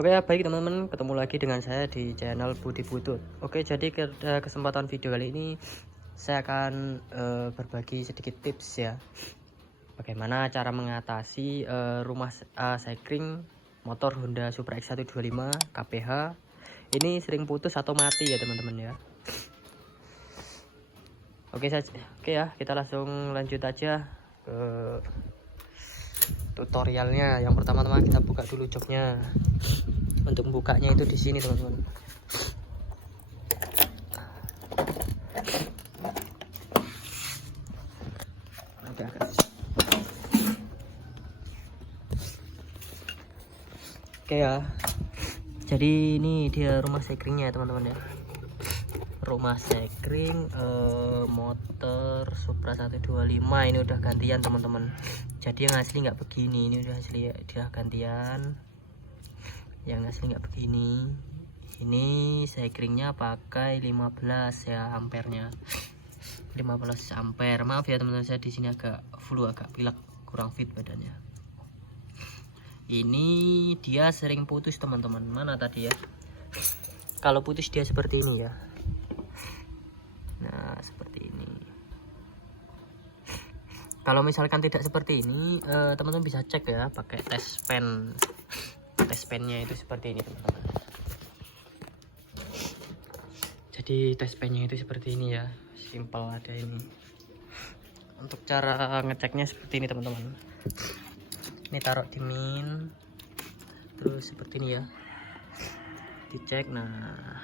Oke ya, baik teman-teman, ketemu lagi dengan saya di channel Budi Butut. Oke, jadi kesempatan video kali ini saya akan berbagi sedikit tips ya, bagaimana cara mengatasi rumah sekring motor Honda Supra X125 KPH ini sering putus atau mati ya teman-teman ya. Oke ya, kita langsung lanjut aja ke tutorialnya. Yang pertama-tama kita buka dulu joknya. Untuk membukanya itu di sini teman-teman. Oke ya. Jadi ini dia rumah sekringnya ya teman-teman ya. Rumah sekring motor Supra 125 ini udah gantian teman-teman. Jadi yang asli nggak begini, ini udah asli udah gantian. Yang asli nggak begini. Ini sekringnya pakai 15 ya ampernya. 15 ampere. Maaf ya teman-teman, saya di sini agak flu, agak pilek, kurang fit badannya. Ini dia sering putus teman-teman. Mana tadi ya? Kalau putus dia seperti ini ya. Nah, seperti ini. Kalau misalkan tidak seperti ini, teman-teman bisa cek ya pakai tes pen. Tes pennya itu seperti ini teman-teman. Jadi tes pennya itu seperti ini ya, simple ada ini. Untuk cara ngeceknya seperti ini teman-teman. Ini taruh di min, terus seperti ini ya, dicek. Nah,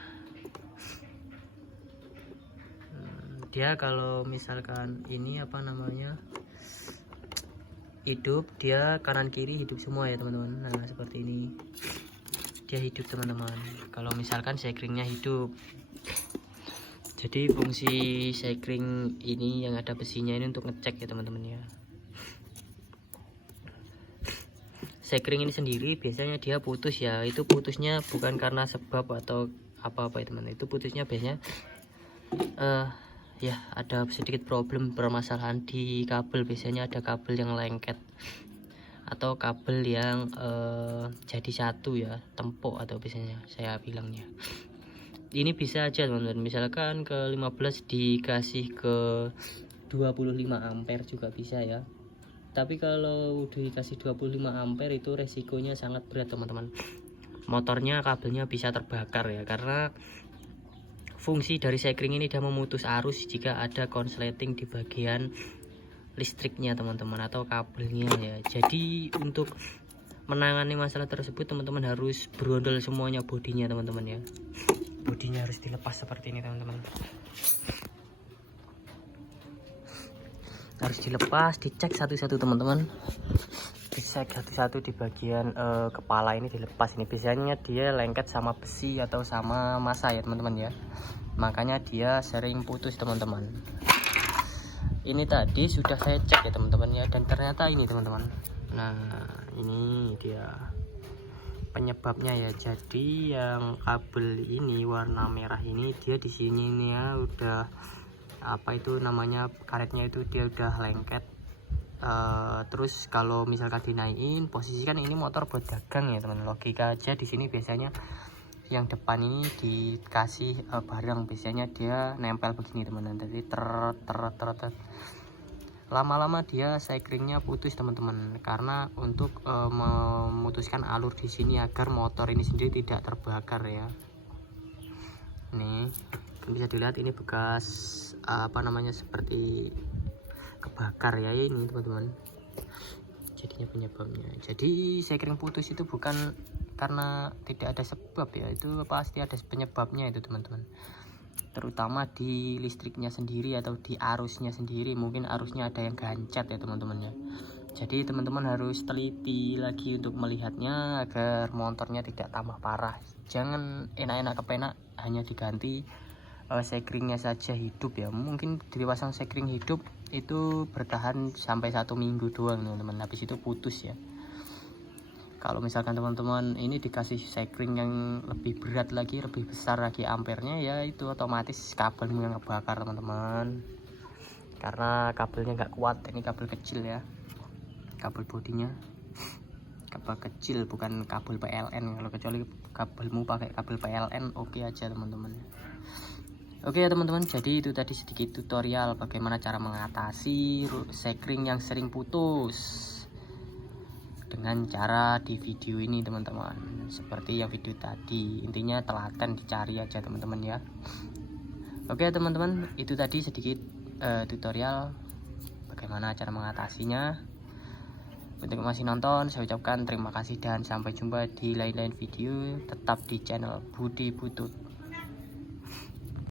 dia kalau misalkan ini apa namanya hidup, dia kanan kiri hidup semua ya teman-teman. Nah seperti ini dia hidup teman-teman. Kalau misalkan sekringnya hidup, jadi fungsi sekring ini yang ada besinya ini untuk ngecek ya teman-teman ya. Sekring ini sendiri biasanya dia putus ya, itu putusnya bukan karena sebab atau apa-apa ya teman-teman. Itu putusnya biasanya ya ada sedikit problem, permasalahan di kabel. Biasanya ada kabel yang lengket atau kabel yang jadi satu ya, tempok atau biasanya saya bilangnya. Ini bisa aja teman-teman, misalkan ke 15 dikasih ke 25 ampere juga bisa ya. Tapi kalau dikasih 25 ampere itu resikonya sangat berat teman-teman. Motornya, kabelnya bisa terbakar ya, karena fungsi dari sekring ini dia memutus arus jika ada konsleting di bagian listriknya teman-teman atau kabelnya ya. Jadi untuk menangani masalah tersebut teman-teman harus berondol semuanya bodinya teman-teman ya. Bodinya harus dilepas seperti ini teman-teman. Harus dilepas, dicek satu-satu teman-teman. Dicek satu-satu di bagian kepala ini dilepas. Ini biasanya dia lengket sama besi atau sama massa ya teman-teman ya. Makanya dia sering putus teman-teman. Ini tadi sudah saya cek ya teman-teman ya, dan ternyata ini teman-teman. Nah ini dia penyebabnya ya. Jadi yang kabel ini warna merah ini dia di sini nih ya, udah apa itu namanya, karetnya itu dia udah lengket. Terus kalau misalkan dinaikin, posisikan ini motor buat dagang ya teman. Logika aja di sini biasanya yang depan ini dikasih barang, biasanya dia nempel begini teman-teman. Jadi lama-lama dia sekringnya putus teman-teman, karena untuk memutuskan alur di sini agar motor ini sendiri tidak terbakar ya. Nih bisa dilihat ini bekas apa namanya, seperti kebakar ya ini teman-teman. Jadinya penyebabnya, jadi sekring putus itu bukan karena tidak ada sebab ya, itu pasti ada penyebabnya itu teman-teman. Terutama di listriknya sendiri atau di arusnya sendiri, mungkin arusnya ada yang gancet ya teman-teman ya. Jadi teman-teman harus teliti lagi untuk melihatnya agar motornya tidak tambah parah. Jangan enak-enak kepenak hanya diganti sekringnya saja hidup ya. Mungkin dipasang sekring hidup itu bertahan sampai 1 minggu doang teman-teman, habis itu putus ya. Kalau misalkan teman-teman ini dikasih sekring yang lebih berat lagi, lebih besar lagi ampernya ya, itu otomatis kabelmu yang ngebakar teman-teman, karena kabelnya nggak kuat. Ini kabel kecil ya, kabel bodinya kabel kecil, bukan kabel PLN. Kalau kecuali kabelmu pakai kabel PLN oke aja teman-teman. Oke ya teman-teman, jadi itu tadi sedikit tutorial bagaimana cara mengatasi sekring yang sering putus dengan cara di video ini teman-teman, seperti yang video tadi. Intinya telaten dicari aja teman-teman ya. Oke teman-teman, itu tadi sedikit tutorial bagaimana cara mengatasinya. Untuk masih nonton, saya ucapkan terima kasih dan sampai jumpa di lain-lain video. Tetap di channel Budi Butut.